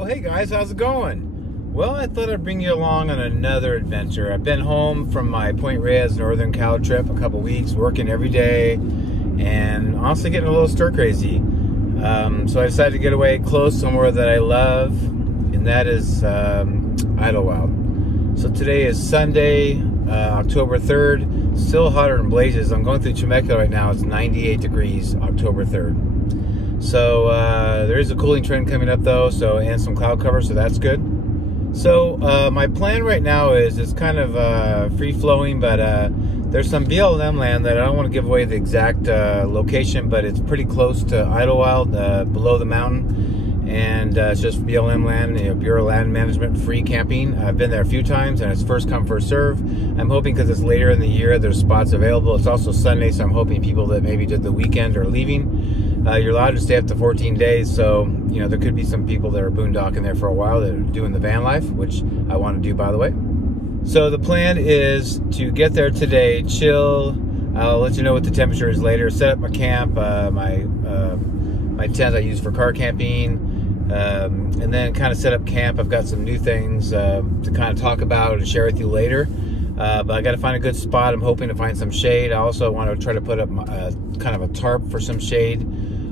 Oh, hey guys, how's it going? Well, I thought I'd bring you along on another adventure. I've been home from my Point Reyes Northern Cal trip a couple weeks, working every day, and honestly getting a little stir crazy. So I decided to get away close somewhere that I love, and that is Idyllwild. So today is Sunday, October 3rd, still hotter than blazes. I'm going through Temecula right now. It's 98 degrees, October 3rd. So there is a cooling trend coming up though, and some cloud cover, so that's good. So my plan right now is it's kind of free-flowing, but there's some BLM land that I don't want to give away the exact location, but it's pretty close to Idyllwild, below the mountain, and it's just BLM land, Bureau of Land Management, free camping. I've been there a few times, and it's first come, first serve. I'm hoping because it's later in the year, there's spots available. It's also Sunday, so I'm hoping people that maybe did the weekend are leaving. You're allowed to stay up to 14 days, so there could be some people that are boondocking there for a while that are doing the van life, which I want to do, by the way. So the plan is to get there today, chill. I'll let you know what the temperature is later. Set up my camp, my tent I use for car camping, and then kind of set up camp. I've got some new things to kind of talk about and share with you later. But I got to find a good spot. I'm hoping to find some shade. I also want to try to put up kind of a tarp for some shade,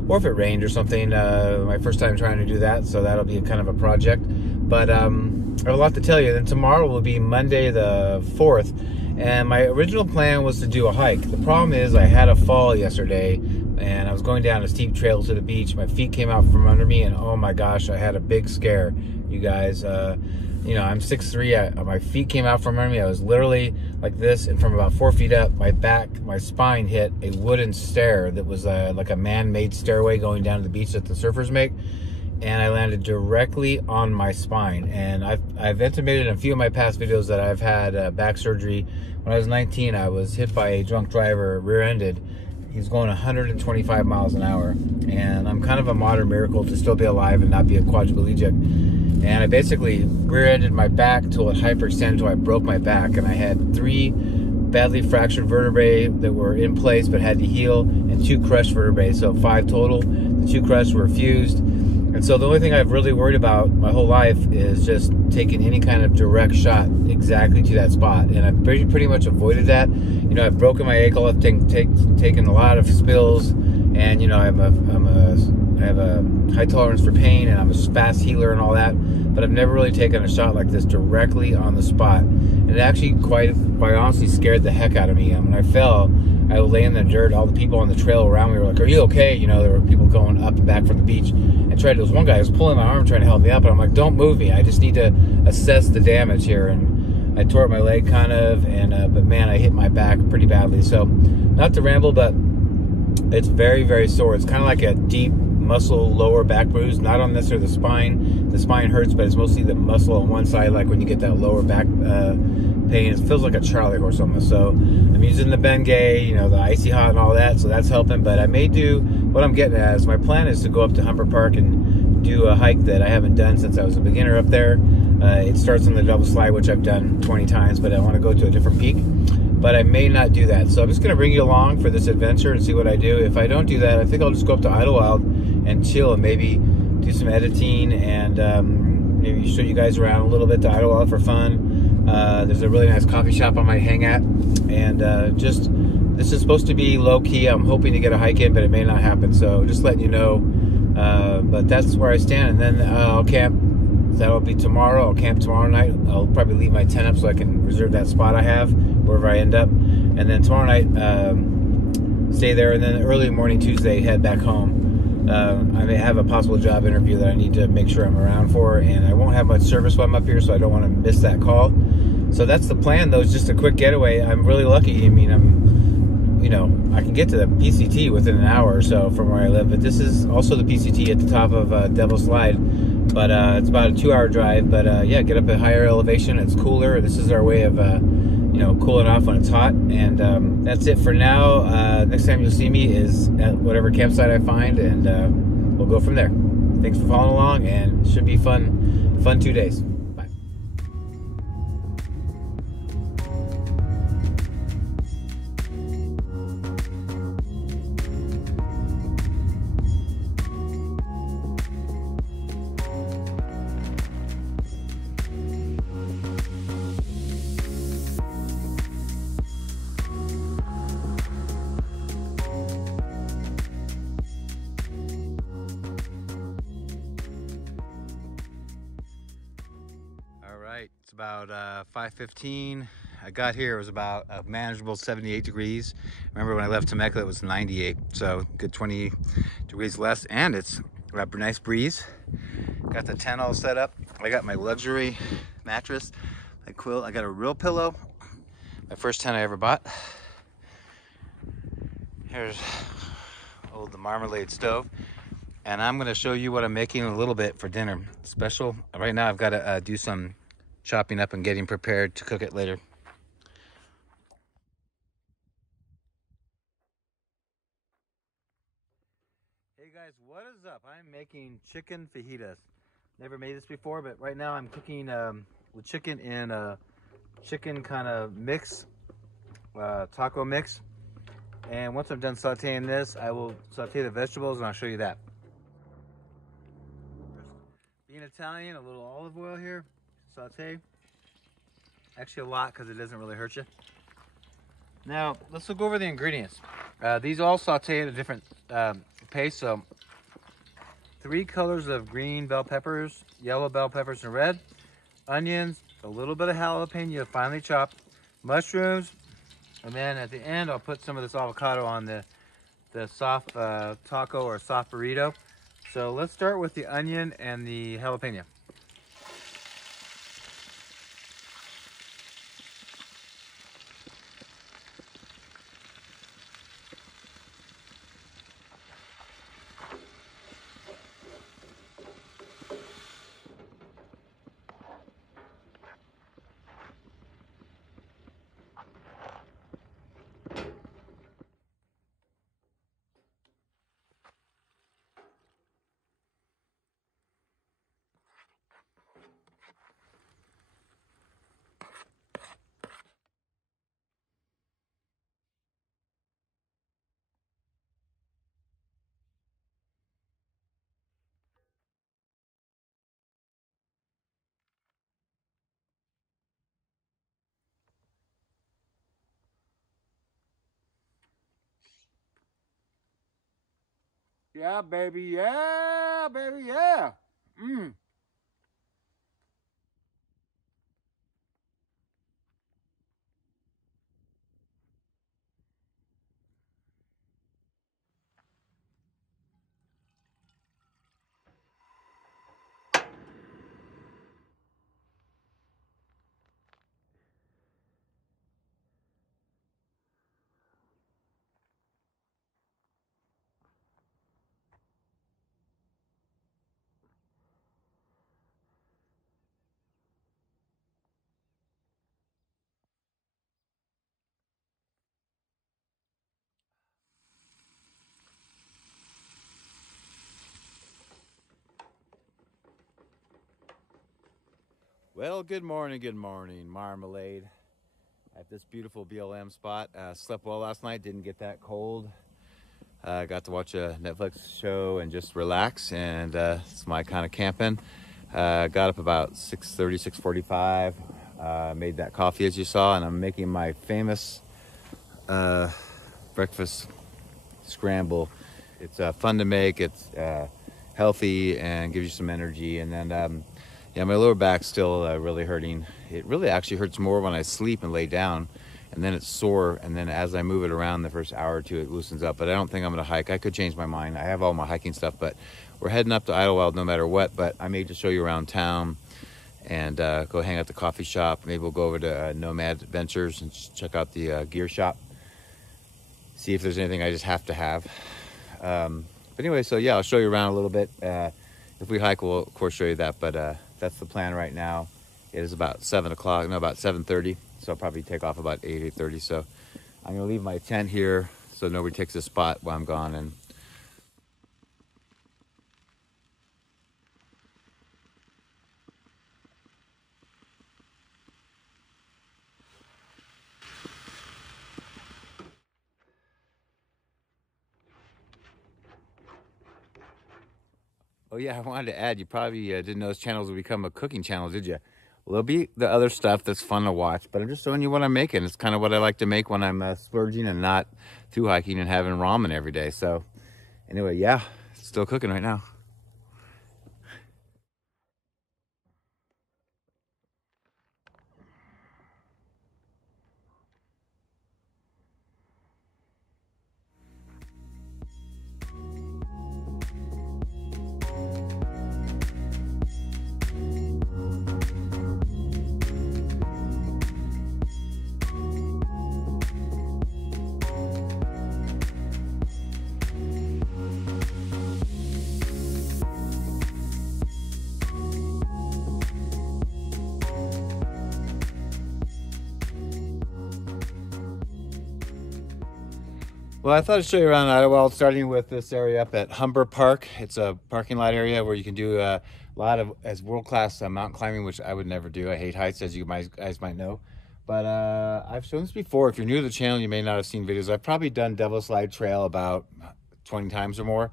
or if it rained or something. My first time trying to do that, so that'll be kind of a project. But I have a lot to tell you. Then tomorrow will be Monday the 4th, and my original plan was to do a hike. The problem is I had a fall yesterday, and I was going down a steep trail to the beach. My feet came out from under me, and oh my gosh, I had a big scare, you guys. I'm 6'3", my feet came out from under me. I was literally like this, and from about 4 feet up, my spine hit a wooden stair that was like a man-made stairway going down to the beach that the surfers make, and I landed directly on my spine. And I've intimated in a few of my past videos that I've had back surgery. When I was 19, I was hit by a drunk driver, rear-ended. He was going 125 miles an hour, and I'm kind of a modern miracle to still be alive and not be a quadriplegic. And I basically rear-ended my back till it hyperextended until I broke my back, and I had 3 badly fractured vertebrae that were in place but had to heal, and 2 crushed vertebrae, so 5 total. The 2 crushed were fused. And so the only thing I've really worried about my whole life is just taking any kind of direct shot exactly to that spot, and I've pretty much avoided that. I've broken my ankle, I've taken a lot of spills, and I have a high tolerance for pain, and I'm a fast healer and all that, but I've never really taken a shot like this directly on the spot. And it actually quite honestly scared the heck out of me. And when I fell, I lay in the dirt. All the people on the trail around me were like, "Are you okay?" There were people going up and back from the beach, and there was one guy who was pulling my arm trying to help me up, and I'm like, "Don't move me, I just need to assess the damage here." And I tore my leg kind of, and but man, I hit my back pretty badly. So not to ramble, but it's very, very sore. It's kind of like a deep muscle lower back bruise, not on necessarily the spine. The spine hurts, but it's mostly the muscle on one side, like when you get that lower back pain. It feels like a Charlie horse almost. So I'm using the Bengay, the Icy Hot and all that, so that's helping. But I may do, what I'm getting at is my plan is to go up to Hume Park and do a hike that I haven't done since I was a beginner up there. It starts on the double slide, which I've done 20 times, but I want to go to a different peak. But I may not do that. So I'm just going to bring you along for this adventure and see what I do. If I don't do that, I think I'll just go up to Idyllwild and chill and maybe do some editing and maybe show you guys around a little bit to Idyllwild for fun. There's a really nice coffee shop I might hang at. And this is supposed to be low-key. I'm hoping to get a hike in, but it may not happen. So just letting you know. But that's where I stand. And then I'll camp. That'll be tomorrow. I'll camp tomorrow night. I'll probably leave my tent up so I can reserve that spot I have wherever I end up. And then tomorrow night, stay there. And then early morning Tuesday, head back home. I may have a possible job interview that I need to make sure I'm around for, and I won't have much service while I'm up here, so I don't want to miss that call. So that's the plan, though. It's just a quick getaway. I'm really lucky. I mean, I can get to the PCT within an hour or so from where I live, but this is also the PCT at the top of Devil Slide. But it's about a 2-hour drive. But yeah, get up at higher elevation. It's cooler. This is our way of cooling off when it's hot. And that's it for now. Next time you'll see me is at whatever campsite I find, and we'll go from there. Thanks for following along, and it should be fun 2 days. right, it's about 5:15. I got here, it was about a manageable 78 degrees. Remember when I left Temecula, it was 98, so good 20 degrees less, and it's got a nice breeze. Got the tent all set up. I got my luxury mattress, my quilt. I got a real pillow, my first tent I ever bought. Here's the marmalade stove, and I'm going to show you what I'm making a little bit for dinner. Special. Right now I've got to do some chopping up and getting prepared to cook it later. Hey guys, what is up? I'm making chicken fajitas. Never made this before, but right now I'm cooking with chicken in a chicken kind of mix, taco mix. And once I'm done sauteing this, I will saute the vegetables and I'll show you that. Being Italian, a little olive oil here, saute. Actually a lot because it doesn't really hurt you. Now, let's go over the ingredients. These all saute at a different pace. So 3 colors of green bell peppers, yellow bell peppers, and red. Onions, a little bit of jalapeno finely chopped. Mushrooms, and then at the end, I'll put some of this avocado on the soft taco or soft burrito. So let's start with the onion and the jalapeno. Yeah, baby, yeah, baby, yeah. Mmm. Well, good morning, Marmalade. At this beautiful BLM spot. Slept well last night, didn't get that cold. Got to watch a Netflix show and just relax, and it's my kind of camping. Got up about 6:30, 6:45. Made that coffee as you saw, and I'm making my famous breakfast scramble. It's fun to make, it's healthy, and gives you some energy. And then yeah, my lower back's still really hurting. It really actually hurts more when I sleep and lay down, and then it's sore, and then as I move it around the first hour or two, it loosens up. But I don't think I'm going to hike. I could change my mind. I have all my hiking stuff, but we're heading up to Idyllwild no matter what. But I may just show you around town and go hang out at the coffee shop. Maybe we'll go over to Nomad Ventures and check out the gear shop. See if there's anything I just have to have. But anyway, so yeah, I'll show you around a little bit. If we hike, we'll of course show you that, but that's the plan right now. It is about 7 o'clock, no, about 7:30, so I'll probably take off about 8:30. So I'm gonna leave my tent here so nobody takes the spot while I'm gone. And oh yeah, I wanted to add, you probably didn't know this channel would become a cooking channel, did you? Well, there'll be the other stuff that's fun to watch, but I'm just showing you what I'm making. It's kind of what I like to make when I'm splurging and not through hiking and having ramen every day. So anyway, yeah, still cooking right now. Well, I thought I'd show you around Idyllwild, starting with this area up at Hume Park. It's a parking lot area where you can do a lot of world-class mountain climbing, which I would never do. I hate heights, as you guys might know. But I've shown this before. If you're new to the channel, you may not have seen videos. I've probably done Devil Slide Trail about 20 times or more.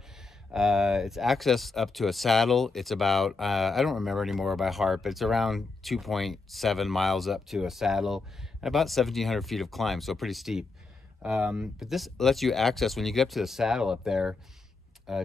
It's access up to a saddle. It's about, I don't remember anymore by heart, but it's around 2.7 miles up to a saddle and about 1,700 feet of climb, so pretty steep. But this lets you access, when you get up to the saddle up there,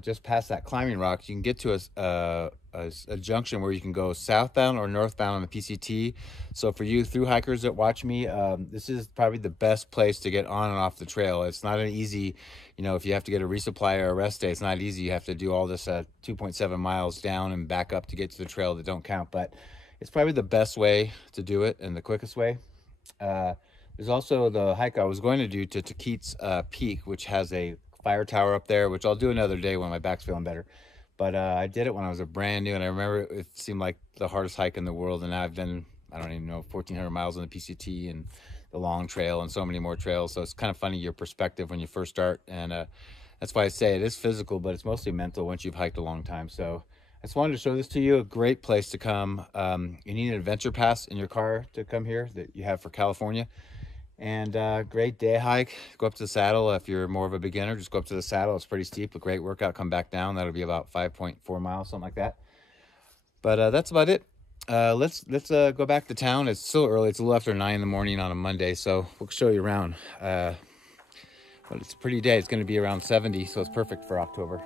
just past that climbing rock, you can get to a junction where you can go southbound or northbound on the PCT. So for you through hikers that watch me, this is probably the best place to get on and off the trail. It's not an easy, you know, if you have to get a resupply or a rest day, it's not easy. You have to do all this 2.7 miles down and back up to get to the trail that don't count. But it's probably the best way to do it and the quickest way. There's also the hike I was going to do to Keats Peak, which has a fire tower up there, which I'll do another day when my back's feeling better. But I did it when I was brand new, and I remember it seemed like the hardest hike in the world. And now I've done, I don't even know, 1,400 miles on the PCT and the long trail and so many more trails. So it's kind of funny, your perspective when you first start. And that's why I say it is physical, but it's mostly mental once you've hiked a long time. So I just wanted to show this to you. A great place to come. You need an adventure pass in your car to come here that you have for California. And great day hike. Go up to the saddle. If you're more of a beginner, just go up to the saddle. It's pretty steep. A great workout. Come back down. That'll be about 5.4 miles, something like that. But that's about it. Let's go back to town. It's still early. It's a little after 9 in the morning on a Monday, so we'll show you around. But it's a pretty day. It's going to be around 70, so it's perfect for October.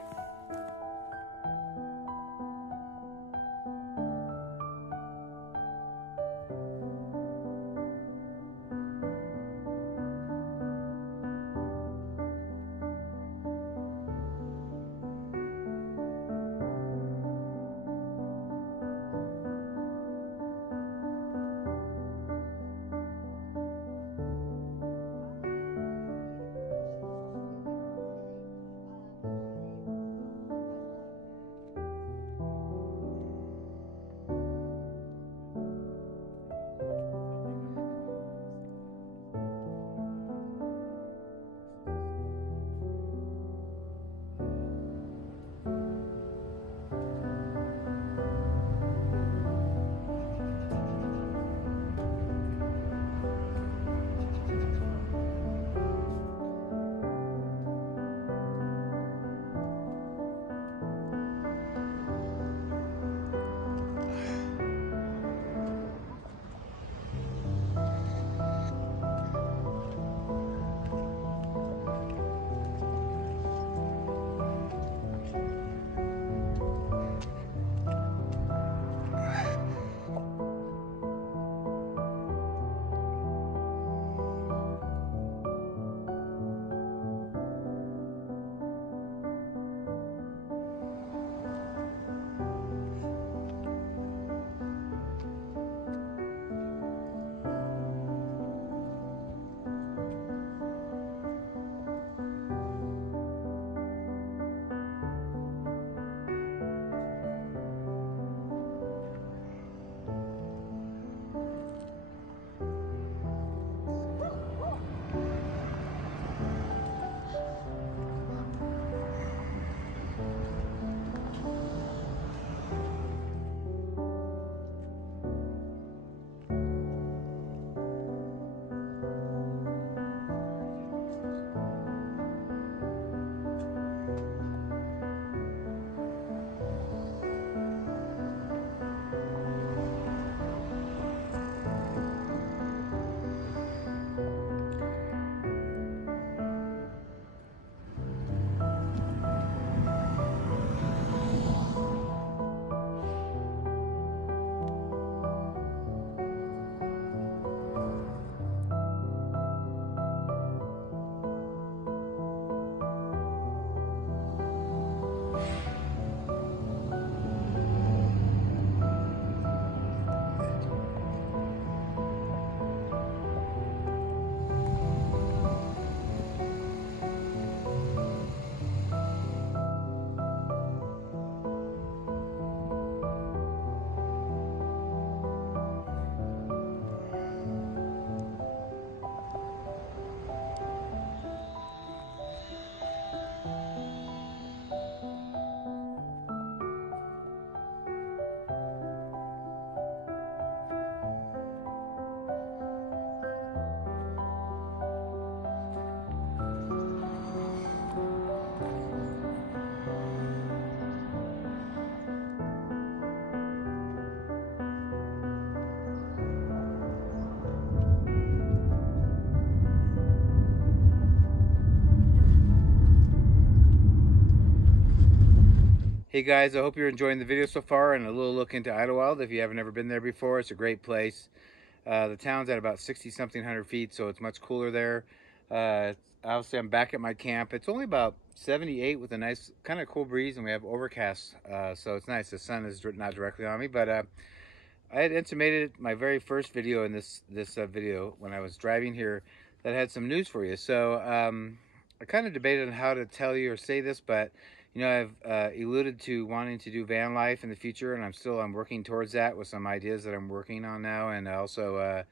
Hey guys, I hope you're enjoying the video so far and a little look into Idyllwild. If you haven't ever been there before, it's a great place. The town's at about 60-something hundred feet, so it's much cooler there. Obviously, I'm back at my camp. It's only about 78 with a nice kind of cool breeze, and we have overcast, so it's nice. The sun is not directly on me, but I had intimated my very first video in this video when I was driving here that had some news for you. So I kind of debated on how to tell you or say this, but I've alluded to wanting to do van life in the future, and I'm working towards that with some ideas that I'm working on now, and also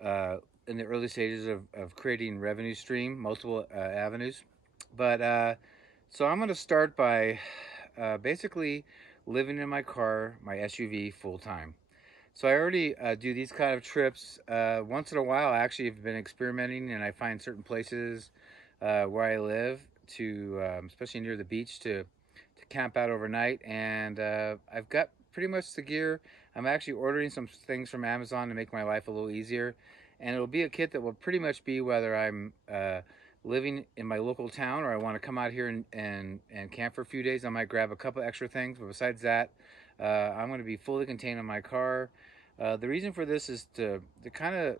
in the early stages of creating revenue stream, multiple avenues. But so I'm going to start by basically living in my car, my SUV, full time. So I already do these kind of trips once in a while. I actually have been experimenting, and I find certain places where I live to, especially near the beach, to camp out overnight. And I've got pretty much the gear. I'm actually ordering some things from Amazon to make my life a little easier. And it'll be a kit that will pretty much be whether I'm living in my local town or I want to come out here and camp for a few days. I might grab a couple extra things, but besides that, I'm going to be fully contained in my car. The reason for this is to kind of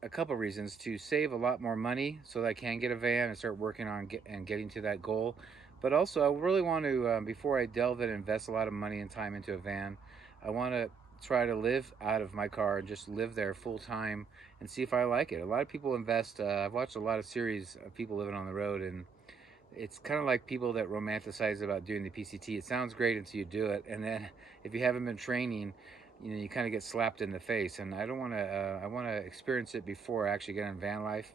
a couple reasons: to save a lot more money so that I can get a van and start working on getting to that goal. But also, I really want to, before I delve in and invest a lot of money and time into a van, I want to try to live out of my car and just live there full time and see if I like it. A lot of people invest. I've watched a lot of series of people living on the road, and it's kind of like people that romanticize about doing the PCT. It sounds great until you do it, and then if you haven't been training, you kind of get slapped in the face. And I don't want to. I want to experience it before I actually get in van life.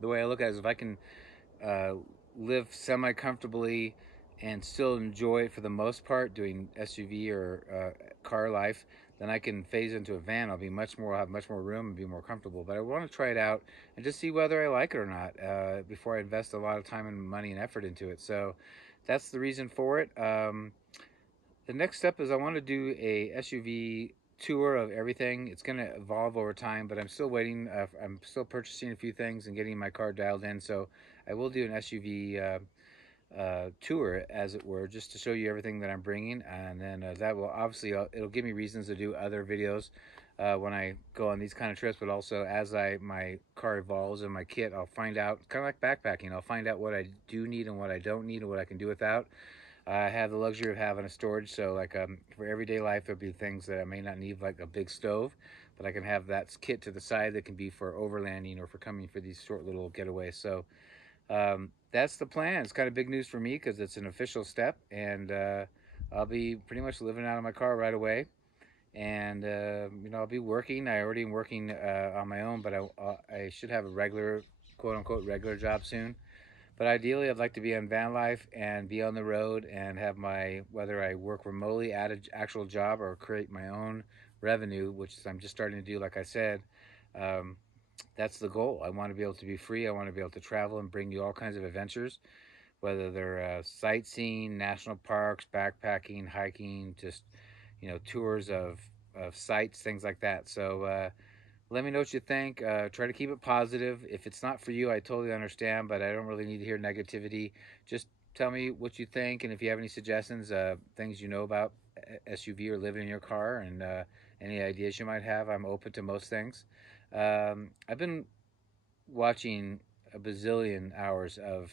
The way I look at it is, if I can uh, live semi-comfortably and still enjoy it for the most part, doing SUV or car life, then I can phase into a van. I'll have much more room and be more comfortable. But I want to try it out and just see whether I like it or not before I invest a lot of time and money and effort into it. So that's the reason for it. The next step is I want to do a SUV tour of everything. It's going to evolve over time, but I'm still waiting. I'm still purchasing a few things and getting my car dialed in. So I will do an SUV tour, as it were, just to show you everything that I'm bringing. And then that will obviously, it'll give me reasons to do other videos when I go on these kind of trips. But also, as my car evolves and my kit, I'll find out, kind of like backpacking, I'll find out what I do need and what I don't need and what I can do without. I have the luxury of having a storage, so like for everyday life, there'll be things that I may not need, like a big stove, but I can have that kit to the side that can be for overlanding or for coming for these short little getaways. So that's the plan. It's kind of big news for me because it's an official step, and I'll be pretty much living out of my car right away. And I'll be working. I already am working on my own, but I should have a regular, quote unquote, regular job soon. But ideally, I'd like to be on van life and be on the road and have whether I work remotely at an actual job or create my own revenue, which I'm just starting to do, like I said. Um, that's the goal. I want to be able to be free. I want to be able to travel and bring you all kinds of adventures, whether they're sightseeing, national parks, backpacking, hiking, just, tours of sites, things like that. So, let me know what you think. Try to keep it positive. If it's not for you, I totally understand, but I don't really need to hear negativity. Just tell me what you think, and if you have any suggestions, things you know about SUV or living in your car, and any ideas you might have. I'm open to most things. I've been watching a bazillion hours of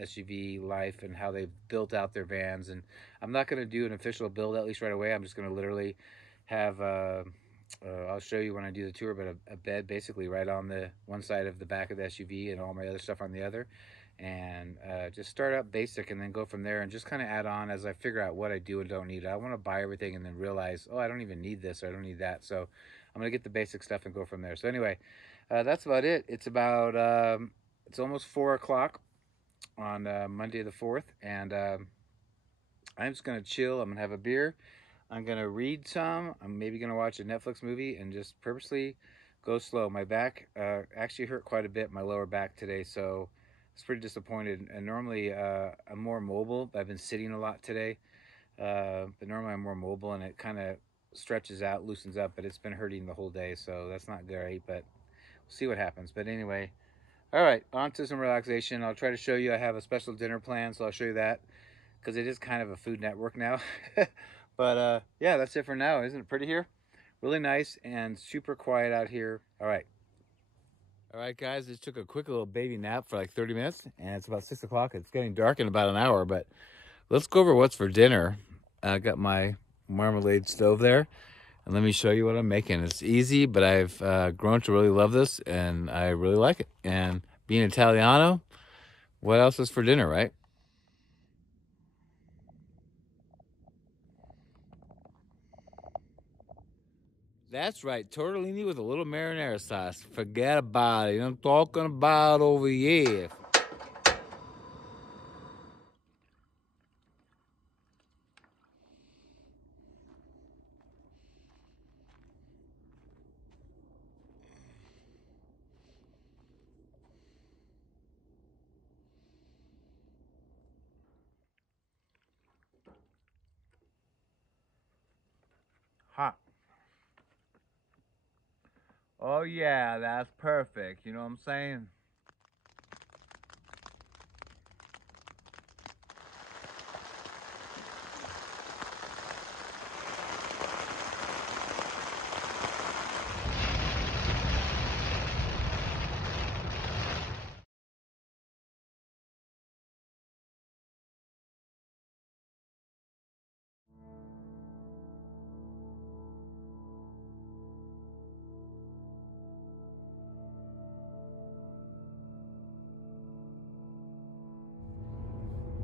SUV life and how they've built out their vans, and I'm not going to do an official build, at least right away. I'm just going to literally have I'll show you when I do the tour, but a bed basically right on the one side of the back of the SUV and all my other stuff on the other, and just start out basic and then go from there and just kind of add on as I figure out what I do and don't need. I want to buy everything and then realize, oh, I don't even need this or I don't need that. So I'm going to get the basic stuff and go from there. So anyway, that's about it. It's almost 4 o'clock on Monday the 4th, and I'm just going to chill. I'm going to have a beer. I'm going to read some. I'm maybe going to watch a Netflix movie and just purposely go slow. My back actually hurt quite a bit, my lower back today, so I was pretty disappointed. And normally I'm more mobile. I've been sitting a lot today, but normally I'm more mobile and it kind of stretches out, loosens up, but it's been hurting the whole day, so that's not great, but we'll see what happens. But anyway, all right, on to some relaxation. I'll try to show you. I have a special dinner plan, so I'll show you that. because it is kind of a Food Network now. But yeah, that's it for now. Isn't it pretty here? Really nice and super quiet out here. All right. All right, guys, just took a quick little baby nap for like 30 minutes, and it's about 6 o'clock. It's getting dark in about an hour, but let's go over what's for dinner. I got my marmalade stove there, and let me show you what I'm making. It's easy, but I've grown to really love this, and I really like it. And being Italiano, what else is for dinner, right? That's right, tortellini with a little marinara sauce. Forget about it. I'm talking about over here. Hot. Oh yeah, that's perfect. You know what I'm saying?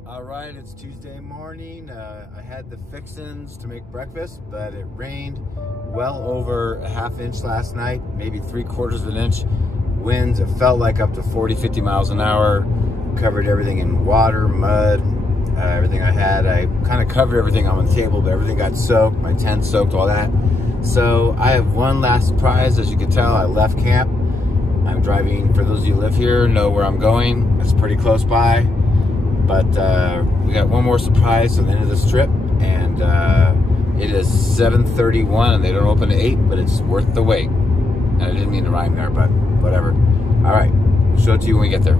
All right, it's Tuesday morning. I had the fixins to make breakfast, but it rained well over a half inch last night, maybe 3/4 of an inch. Winds, it felt like up to 40, 50 miles an hour. Covered everything in water, mud, everything I had. I kind of covered everything on the table, but everything got soaked. My tent soaked, all that. So I have one last surprise. As you can tell, I left camp. I'm driving, for those of you who live here, know where I'm going. It's pretty close by. But we got one more surprise at the end of this trip, and it is 7:31, and they don't open at 8, but it's worth the wait. And I didn't mean to rhyme there, but whatever. All right, we'll show it to you when we get there.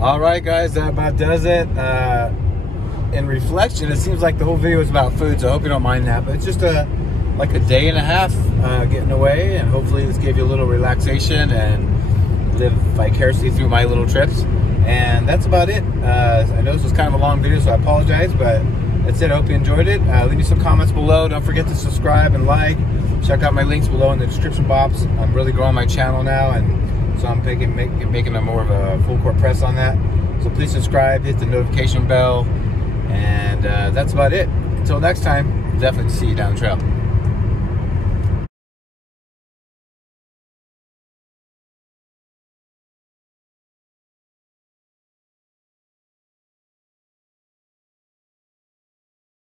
All right, guys, that about does it. In reflection, it seems like the whole video is about food, so I hope you don't mind that. But it's just like a day and a half getting away, and hopefully this gave you a little relaxation and live vicariously through my little trips. And that's about it. I know this was kind of a long video, so I apologize, but that's it. I hope you enjoyed it. Leave me some comments below. Don't forget to subscribe and like. Check out my links below in the description box. I'm really growing my channel now, and so I'm making a more of a full court press on that. So please subscribe, hit the notification bell, and that's about it. Until next time, definitely see you down the trail.